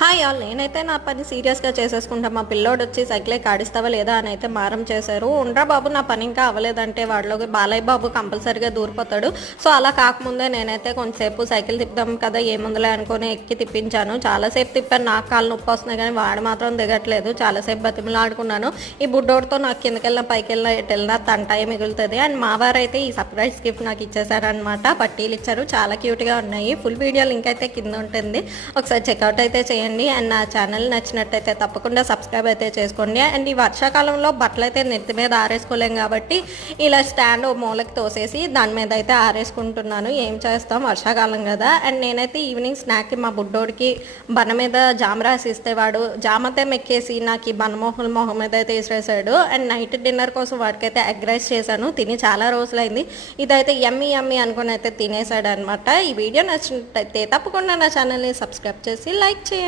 Hi all నేనైతే నా పని సీరియస్గా చేసేసుకుంటా. మా పిల్లోడు వచ్చి సైకిల్ కాడిస్తావా లేదా అని అయితే మారం చేశారు. ఉండరా బాబు నా పని ఇంకా అవ్వలేదంటే వాడిలోకి బాలయ్య బాబు కంపల్సరీగా దూరిపోతాడు. సో అలా కాకముందే నేనైతే కొంచెంసేపు సైకిల్ తిప్పుదాం కదా ఏముందులే అనుకుని ఎక్కి తిప్పించాను. చాలాసేపు తిప్పాను, నాకు కాళ్ళు నొప్పి వస్తున్నాయి కానీ వాడు మాత్రం దిగట్లేదు. చాలాసేపు బతిమలాడుకున్నాను. ఈ బుడ్డోడితో నాకు కిందకెళ్ళినా పైకి వెళ్ళినా ఎటు వెళ్ళినా తంటాయి మిగులుతుంది. అండ్ మా వారైతే ఈ సర్ప్రైజ్ గిఫ్ట్ నాకు ఇచ్చేసారనమాట. పట్టీలు ఇచ్చారు, చాలా క్యూట్గా ఉన్నాయి. ఫుల్ వీడియో లింక్ అయితే కింద ఉంటుంది, ఒకసారి చెక్అవుట్ అయితే చేయండి. అండ్ నా ఛానల్ నచ్చినట్టయితే తప్పకుండా సబ్స్క్రైబ్ అయితే చేసుకోండి. అండ్ ఈ వర్షాకాలంలో బట్టలు అయితే నెత్తి మీద ఆరేసుకోలేం కాబట్టి ఇలా స్టాండ్ మూలకి తోసేసి దాని మీద అయితే ఆరేసుకుంటున్నాను. ఏం చేస్తాం, వర్షాకాలం కదా. అండ్ నేనైతే ఈవినింగ్ స్నాక్కి మా బుడ్డోడికి బన మీద జామ రాసి ఇస్తే వాడు జామతే మెక్కేసి నాకు ఈ బనమోహన్ మొహం మీద అయితే వేసేసాడు. అండ్ నైట్ డిన్నర్ కోసం వాడికైతే ఎగ్ రైస్ చేశాను. తిని చాలా రోజులైంది. ఇదైతే యమ్మీ యమ్మీ అనుకుని అయితే తినేసాడు అనమాట. ఈ వీడియో నచ్చినట్టయితే తప్పకుండా నా ఛానల్ని సబ్స్క్రైబ్ చేసి లైక్